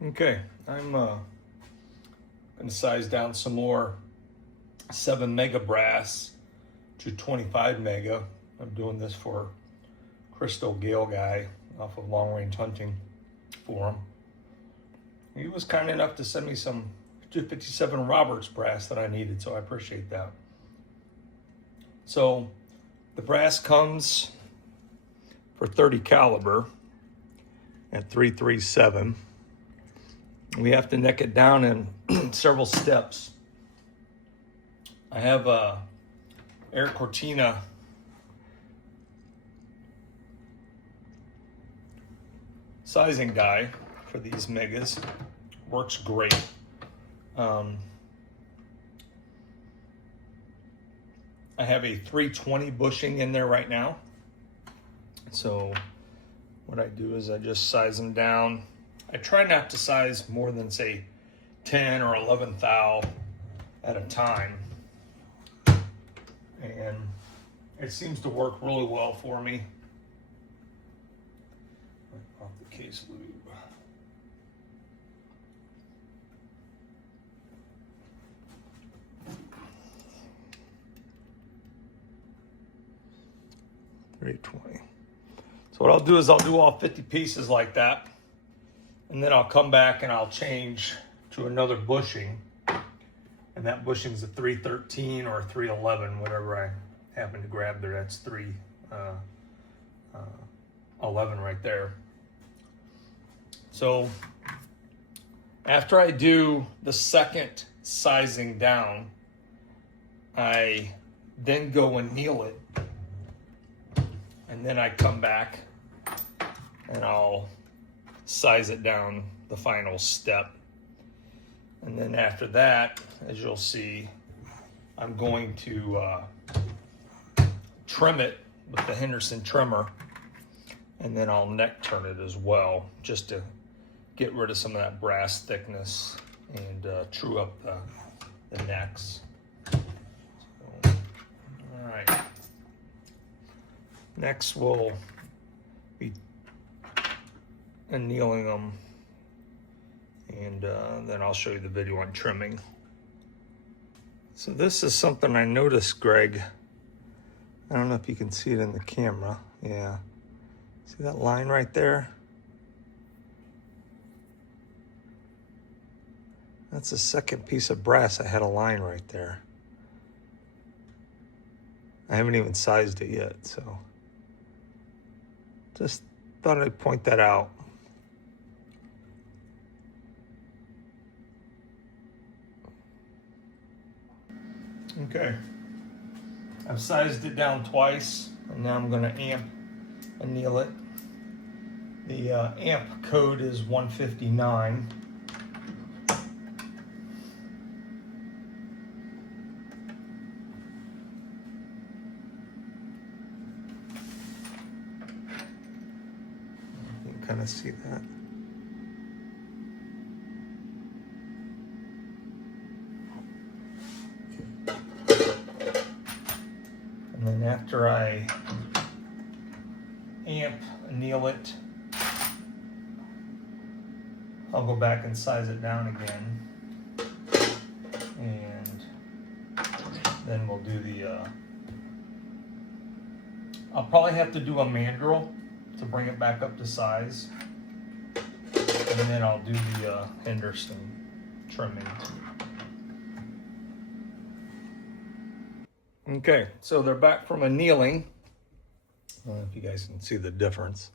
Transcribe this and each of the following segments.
Okay, I'm going to size down some more 7 mega brass to 25 mega. I'm doing this for Crystal Gale guy off of Long Range Hunting Forum. He was kind enough to send me some 257 Roberts brass that I needed, so I appreciate that. So the brass comes for 30 caliber at 337. We have to neck it down in several steps. I have a Eric Cortina sizing die for these megas. Works great. I have a 320 bushing in there right now. So what I do is I just size them down. I try not to size more than, say, 10 or 11 thou at a time. And it seems to work really well for me. Off the case lube. $320. So what I'll do is I'll do all 50 pieces like that, and then I'll come back and I'll change to another bushing, and that bushing's a 313 or a 311, whatever I happen to grab there. That's 311 right there. So after I do the second sizing down, I then go and anneal it, and then I come back and I'll size it down the final step. And then after that, as you'll see, I'm going to trim it with the Henderson trimmer, and then I'll neck turn it as well, just to get rid of some of that brass thickness and true up the necks. So, all right. Next we'll be annealing them, and then I'll show you the video on trimming. So this is something I noticed, Greg. I don't know if you can see it in the camera. Yeah. See that line right there? That's the second piece of brass. I had a line right there. I haven't even sized it yet, so just thought I'd point that out. Okay, I've sized it down twice, and now I'm going to anneal it. The amp code is 159. You can kind of see that. And then after I anneal it, I'll go back and size it down again, and then we'll do the, I'll probably have to do a mandrel to bring it back up to size, and then I'll do the Henderson trimming. Okay, so they're back from annealing. I don't know if you guys can see the difference.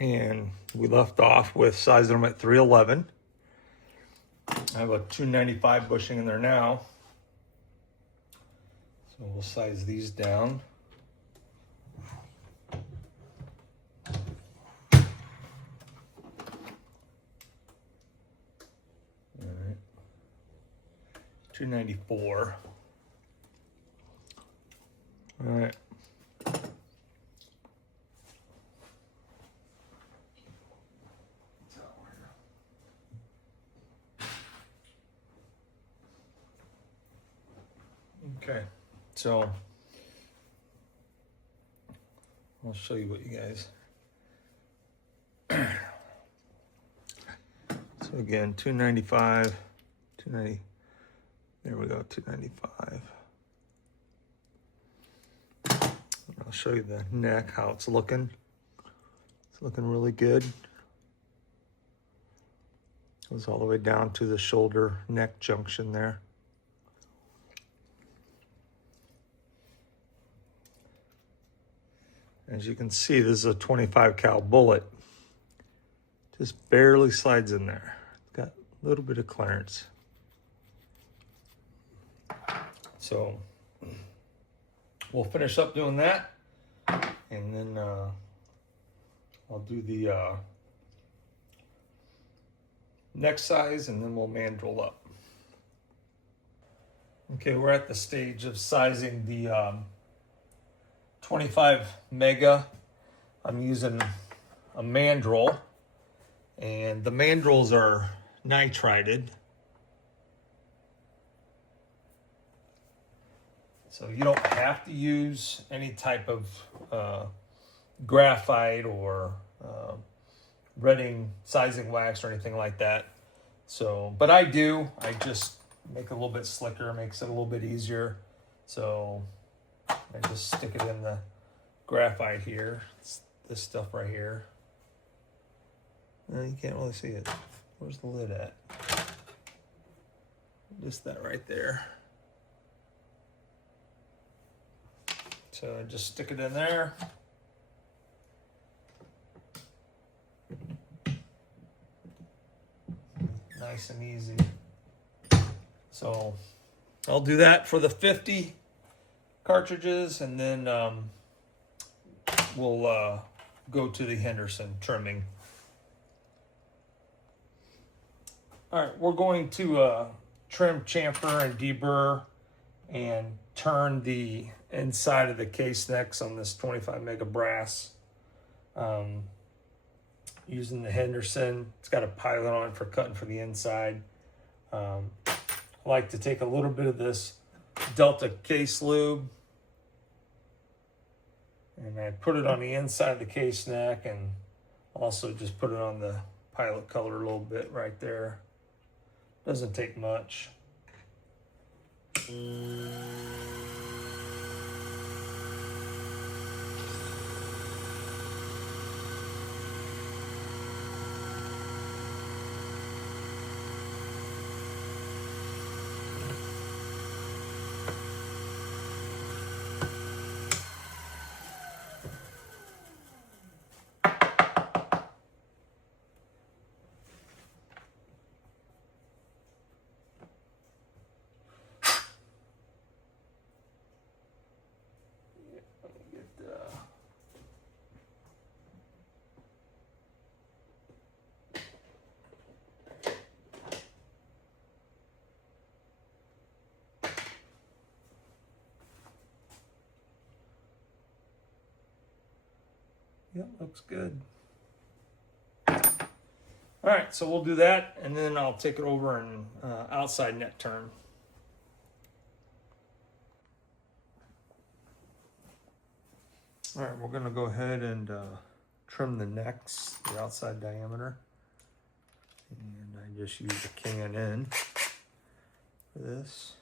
And we left off with sizing them at 311. I have a 295 bushing in there now. So we'll size these down. All right. 294. All right. Okay, so I'll show you what you guys. So again, 295, 290. There we go, 295. I'll show you the neck, how it's looking. It's looking really good. Goes all the way down to the shoulder neck junction there. As you can see, this is a 25 cal bullet. Just barely slides in there. It's got a little bit of clearance. So we'll finish up doing that, and then I'll do the next size, and then we'll mandrel up. Okay, we're at the stage of sizing the 25 mega. I'm using a mandrel, and the mandrels are nitrided. So you don't have to use any type of graphite or Redding sizing wax or anything like that. So, but I do. I just make it a little bit slicker, makes it a little bit easier. So I just stick it in the graphite here. It's this stuff right here. You can't really see it. Where's the lid at? Just that right there. So I just stick it in there. Nice and easy. So I'll do that for the 50 cartridges, and then we'll go to the Henderson trimming. All right, we're going to trim, chamfer, and deburr, and turn the inside of the case necks on this 25 mega brass. Using the Henderson. It's got a pilot on it for cutting for the inside. I like to take a little bit of this Delta case lube, and I put it on the inside of the case neck, and also just put it on the pilot color a little bit right there. Doesn't take much. Yep, looks good. All right, so we'll do that, and then I'll take it over and outside net turn. All right, we're gonna go ahead and trim the necks, the outside diameter. And I just use a can end for this.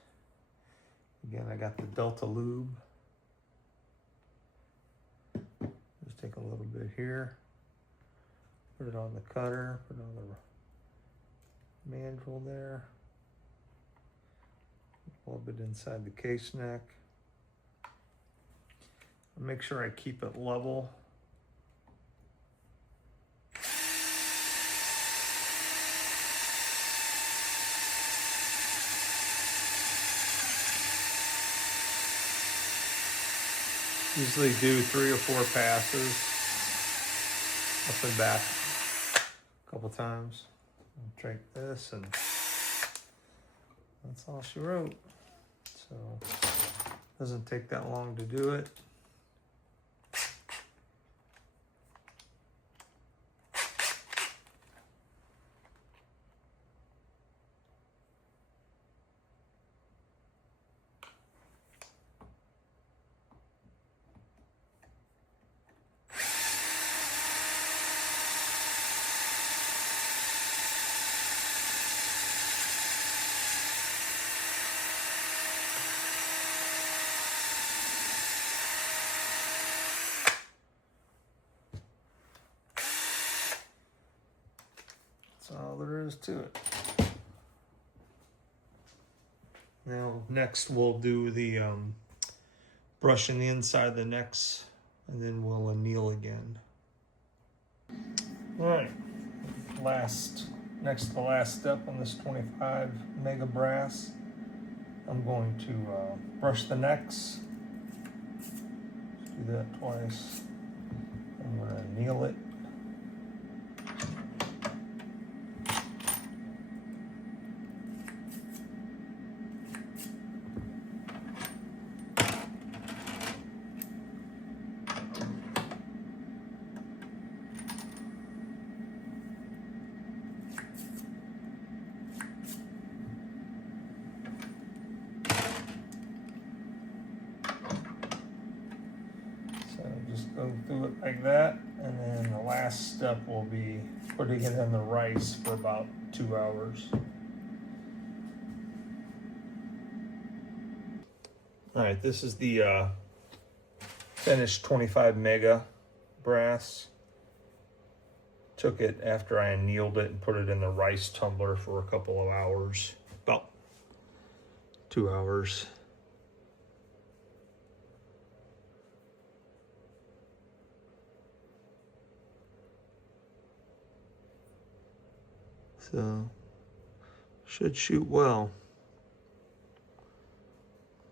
Again, I got the Delta lube. Just take a little bit here, put it on the cutter, put it on the mandrel there, a little bit inside the case neck. Make sure I keep it level. Usually do 3 or 4 passes up and back a couple times. I'll take this, and that's all she wrote. So doesn't take that long to do it. That's all there is to it. Now, next we'll do the brushing the inside of the necks, and then we'll anneal again. All right, next to the last step on this 25 mega brass, I'm going to brush the necks. Do that twice. I'm going to anneal it. Just go through it like that, and then the last step will be putting it in the rice for about 2 hours. All right, this is the finished 25 mega brass. Took it after I annealed it and put it in the rice tumbler for a couple of hours, about 2 hours. So, should shoot well.